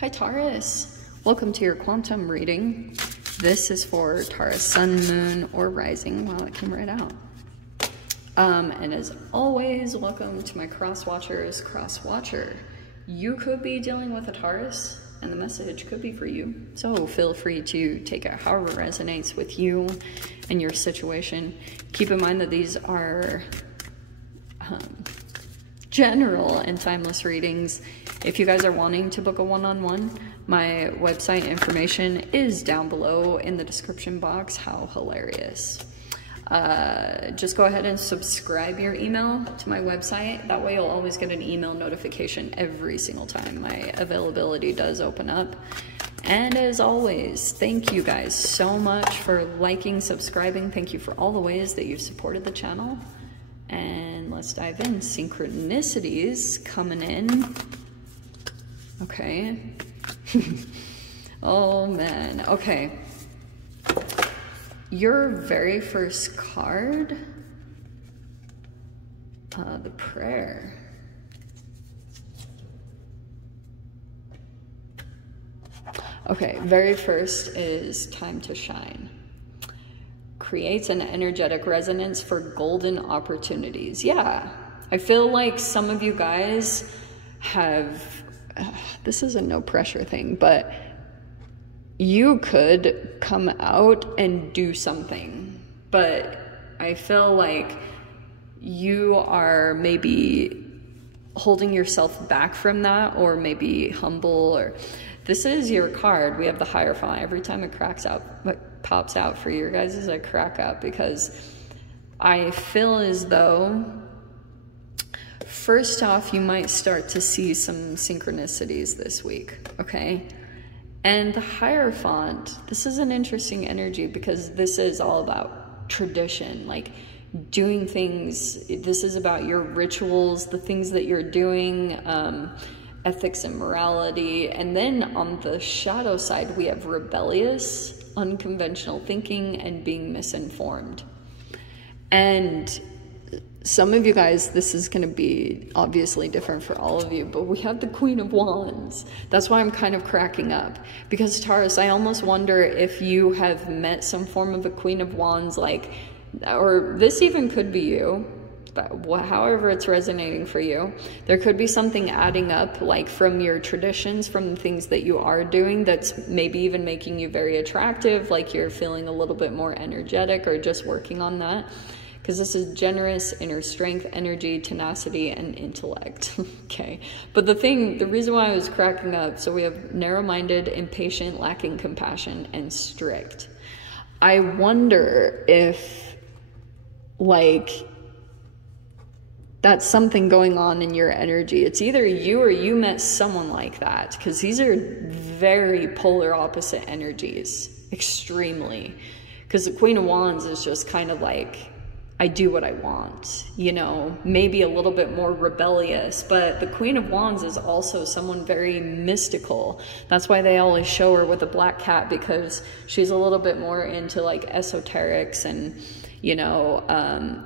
Hi Taurus, welcome to your quantum reading. This is for Taurus Sun, Moon, or Rising. Wow, it came right out. And as always, welcome to my cross watchers, cross watcher. You could be dealing with a Taurus, and the message could be for you. So feel free to take it however resonates with you and your situation. Keep in mind that these are general and timeless readings. If you guys are wanting to book a one-on-one, my website information is down below in the description box. How hilarious. Just go ahead and subscribe your email to my website. That way you'll always get an email notification every single time my availability does open up. And as always, thank you guys so much for liking, subscribing. Thank you for all the ways that you've supported the channel. And let's dive in. Synchronicities coming in. Okay. Oh man. Okay. Your very first card, the prayer. Okay, very first is time to shine. Creates an energetic resonance for golden opportunities. Yeah, I feel like some of you guys have, this is a no pressure thing, but you could come out and do something, but I feel like you are maybe holding yourself back from that, or maybe humble, or this is your card. We have the Hierophant. Every time it cracks out, what pops out for your guys is I crack up, because I feel as though first off, you might start to see some synchronicities this week, okay? And the Hierophant, this is an interesting energy because this is all about tradition, like doing things. This is about your rituals, the things that you're doing, ethics and morality. And then on the shadow side, we have rebellious, unconventional thinking, and being misinformed. And some of you guys, this is going to be obviously different for all of you, but we have the Queen of Wands. That's why I'm kind of cracking up, because Taurus, I almost wonder if you have met some form of a Queen of Wands, like, or this even could be you, but however it's resonating for you. There could be something adding up, like from your traditions, from the things that you are doing, that's maybe even making you very attractive, like you're feeling a little bit more energetic, or just working on that. Because this is generous, inner strength, energy, tenacity, and intellect. Okay. But the reason why I was cracking up, so we have narrow-minded, impatient, lacking compassion, and strict. I wonder if, like, that's something going on in your energy. It's either you or you met someone like that, because these are very polar opposite energies, extremely. Because the Queen of Wands is just kind of like, I do what I want, you know, maybe a little bit more rebellious, but the Queen of Wands is also someone very mystical. That's why they always show her with a black cat, because she's a little bit more into like esoterics and, you know,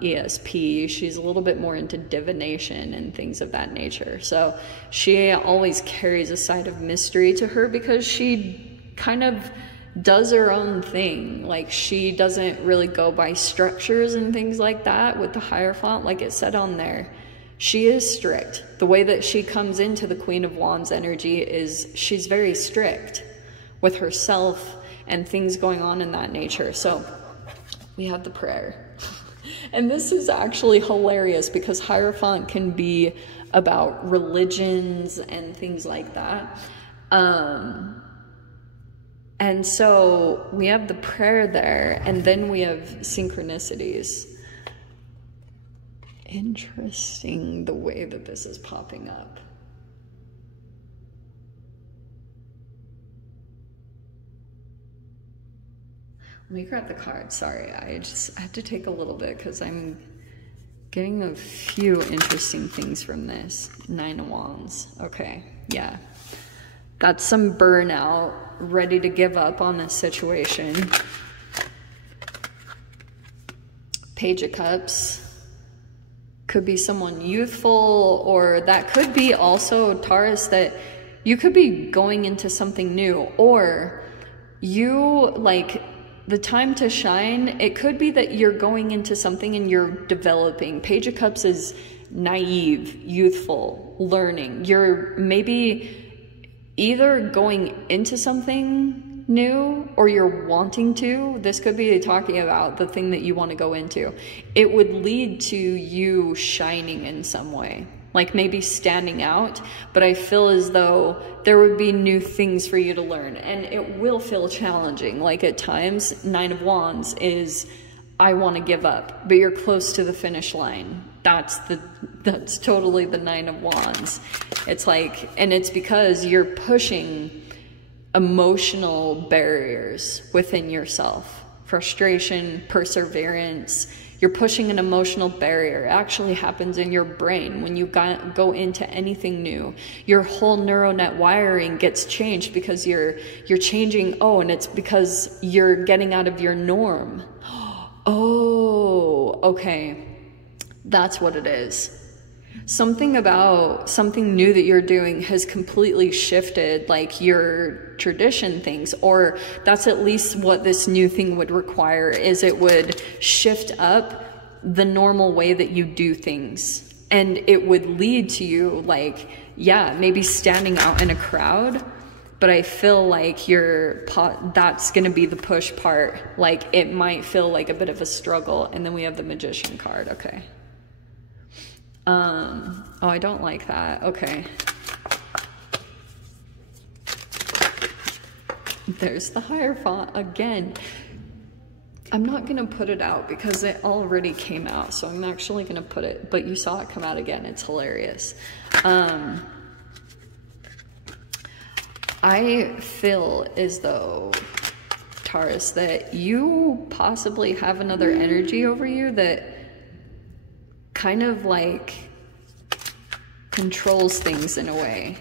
ESP. She's a little bit more into divination and things of that nature. So she always carries a side of mystery to her, because she kind of does her own thing. Like, she doesn't really go by structures and things like that. With the Hierophant, like it said on there, she is strict. The way that she comes into the Queen of Wands energy is she's very strict with herself and things going on in that nature. So we have the prayer. And this is actually hilarious, because Hierophant can be about religions and things like that. And so we have the prayer there, and then we have synchronicities. Interesting the way that this is popping up. Let me grab the card. Sorry, I had to take a little bit because I'm getting a few interesting things from this. 9 of Wands. Okay, yeah. That's some burnout, ready to give up on this situation. Page of Cups. Could be someone youthful, or that could be also Taurus, that you could be going into something new, or you, like, the time to shine, it could be that you're going into something and you're developing. Page of Cups is naive, youthful, learning. You're maybe either going into something new or you're wanting to. This could be talking about the thing that you want to go into. It would lead to you shining in some way, like maybe standing out, but I feel as though there would be new things for you to learn, and it will feel challenging. Like at times, 9 of Wands is, I want to give up, but you're close to the finish line. That's totally the 9 of Wands. It's like, and it's because you're pushing emotional barriers within yourself. Frustration, perseverance. You're pushing an emotional barrier. It actually happens in your brain when you go into anything new. Your whole neural net wiring gets changed because you're changing. Oh, and it's because you're getting out of your norm. Oh, okay. That's what it is. Something about something new that you're doing has completely shifted, like, your tradition things, or that's at least what this new thing would require, is it would shift up the normal way that you do things, and it would lead to you, like, yeah, maybe standing out in a crowd. But I feel like that's going to be the push part. Like, it might feel like a bit of a struggle. And then we have the Magician card. Okay. Oh, I don't like that. Okay. There's the Hierophant again. I'm not going to put it out because it already came out. So I'm actually going to put it, but you saw it come out again. It's hilarious. I feel as though, Taurus, that you possibly have another energy over you that kind of like controls things in a way.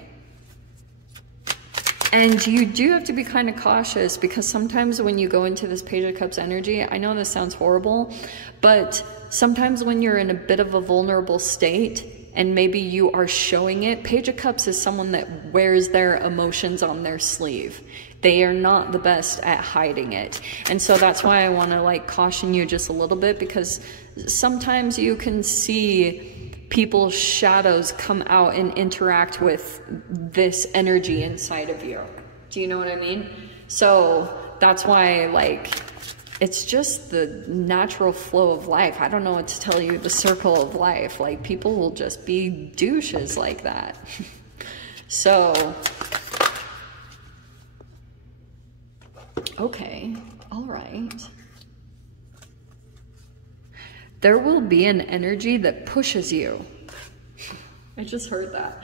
And you do have to be kind of cautious, because sometimes when you go into this Page of Cups energy, I know this sounds horrible, but sometimes when you're in a bit of a vulnerable state, and maybe you are showing it. Page of Cups is someone that wears their emotions on their sleeve. They are not the best at hiding it. And so that's why I want to, like, caution you just a little bit, because sometimes you can see people's shadows come out and interact with this energy inside of you. Do you know what I mean? So that's why, like, it's just the natural flow of life. I don't know what to tell you, the circle of life. Like, people will just be douches like that. So, okay, all right. There will be an energy that pushes you. I just heard that.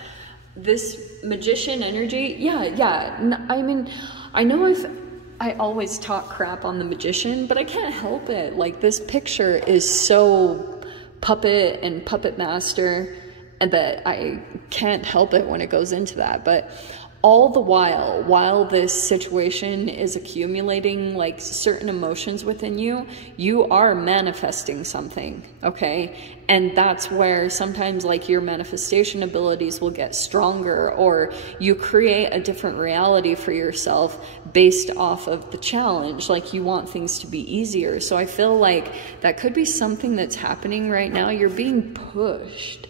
This Magician energy, yeah. I mean, I know I always talk crap on the Magician, but I can't help it. Like, this picture is so puppet and puppet master, and that I can't help it when it goes into that. But all the while this situation is accumulating, like, certain emotions within you, you are manifesting something, okay? And that's where sometimes, like, your manifestation abilities will get stronger, or you create a different reality for yourself based off of the challenge. Like, you want things to be easier. So I feel like that could be something that's happening right now. You're being pushed.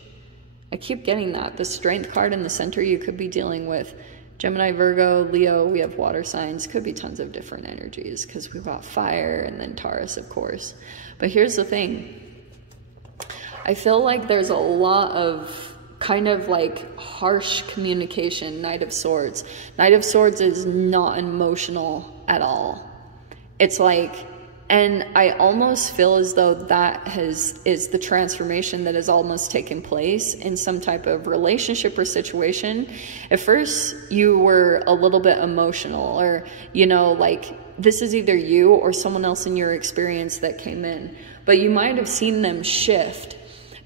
I keep getting that. The Strength card in the center, you could be dealing with Gemini, Virgo, Leo. We have water signs. Could be tons of different energies, because we've got fire, and then Taurus, of course. But here's the thing. I feel like there's a lot of kind of like harsh communication. Knight of Swords. Knight of Swords is not emotional at all. It's like, and I almost feel as though that is the transformation that has almost taken place in some type of relationship or situation. At first, you were a little bit emotional, or, you know, like, this is either you or someone else in your experience that came in. But you might have seen them shift,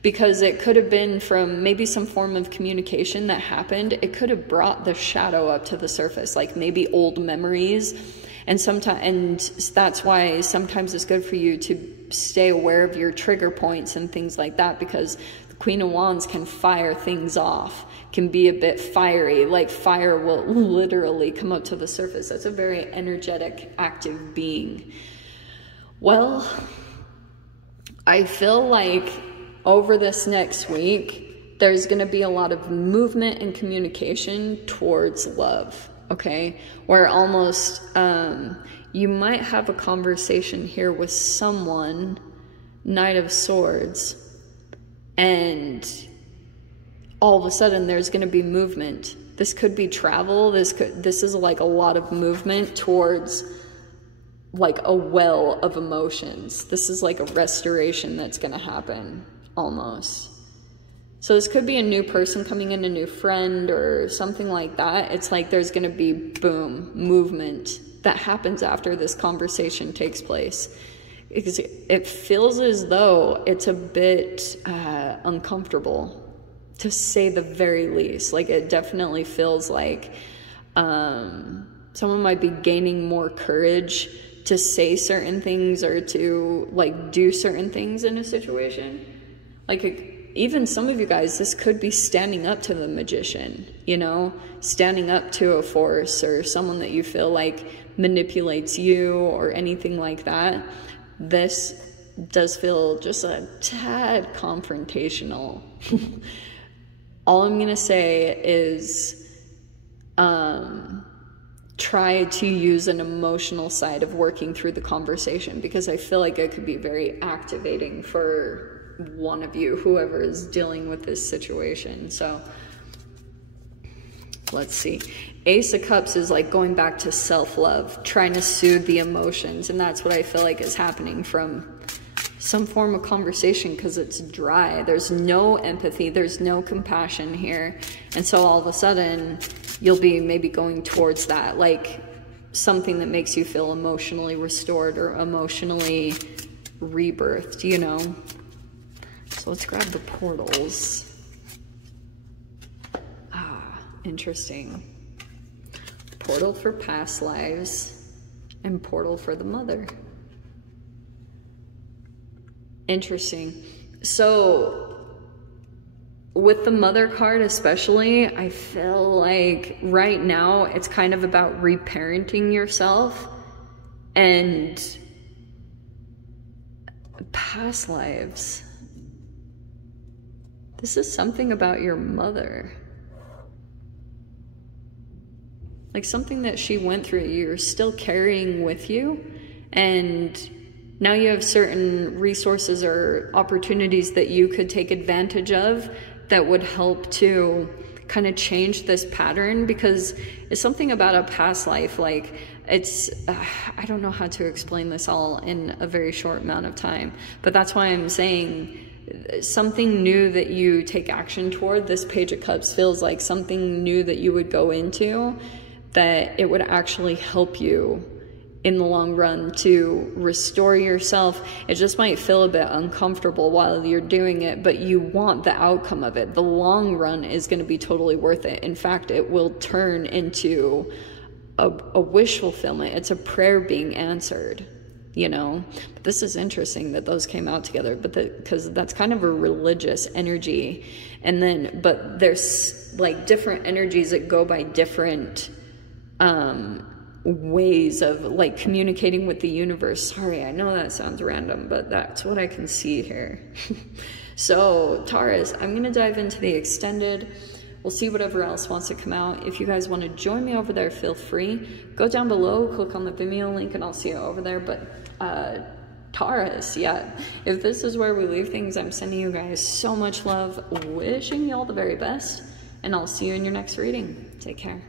because it could have been from maybe some form of communication that happened. It could have brought the shadow up to the surface, like maybe old memories. And that's why sometimes it's good for you to stay aware of your trigger points and things like that, because the Queen of Wands can fire things off. can be a bit fiery, like fire will literally come up to the surface. That's a very energetic, active being. Well, I feel like over this next week, there's going to be a lot of movement and communication towards love, okay? Where almost you might have a conversation here with someone, Knight of Swords, and all of a sudden there's going to be movement. This could be travel. This is like a lot of movement towards like a well of emotions. This is like a restoration that's going to happen almost. So this could be a new person coming in, a new friend or something like that. It's like there's going to be, boom, movement that happens after this conversation takes place. It feels as though it's a bit uncomfortable, to say the very least. Like, it definitely feels like someone might be gaining more courage to say certain things or to like do certain things in a situation. Like, even some of you guys, this could be standing up to the magician, you know, standing up to a force or someone that you feel like manipulates you or anything like that. This does feel just a tad confrontational. All I'm gonna say is try to use an emotional side of working through the conversation, because I feel like it could be very activating for one of you, whoever is dealing with this situation. So let's see. Ace of Cups is like going back to self-love, trying to soothe the emotions, and that's what I feel like is happening from some form of conversation, because it's dry. There's no empathy, there's no compassion here, and so all of a sudden you'll be maybe going towards that, like something that makes you feel emotionally restored or emotionally rebirthed, you know. So let's grab the portals. Interesting. Portal for past lives and portal for the mother. Interesting. So with the mother card especially, I feel like right now it's kind of about reparenting yourself, and past lives. This is something about your mother. Like something that she went through, you're still carrying with you, and now you have certain resources or opportunities that you could take advantage of that would help to kind of change this pattern, because it's something about a past life. Like, it's, I don't know how to explain this all in a very short amount of time, but that's why I'm saying something new that you take action toward. This Page of Cups feels like something new that you would go into, that it would actually help you in the long run to restore yourself. It just might feel a bit uncomfortable while you're doing it, but you want the outcome of it. The long run is going to be totally worth it. In fact, it will turn into a wish fulfillment. It's a prayer being answered, you know. But this is interesting that those came out together, but because that's kind of a religious energy. And then, but there's like different energies that go by different ways of like communicating with the universe. Sorry, I know that sounds random, but that's what I can see here. So Taurus, I'm going to dive into the extended. We'll see whatever else wants to come out. If you guys want to join me over there, feel free. Go down below, click on the Vimeo link, and I'll see you over there. But Taurus, yeah, if this is where we leave things, I'm sending you guys so much love, wishing you all the very best, and I'll see you in your next reading. Take care.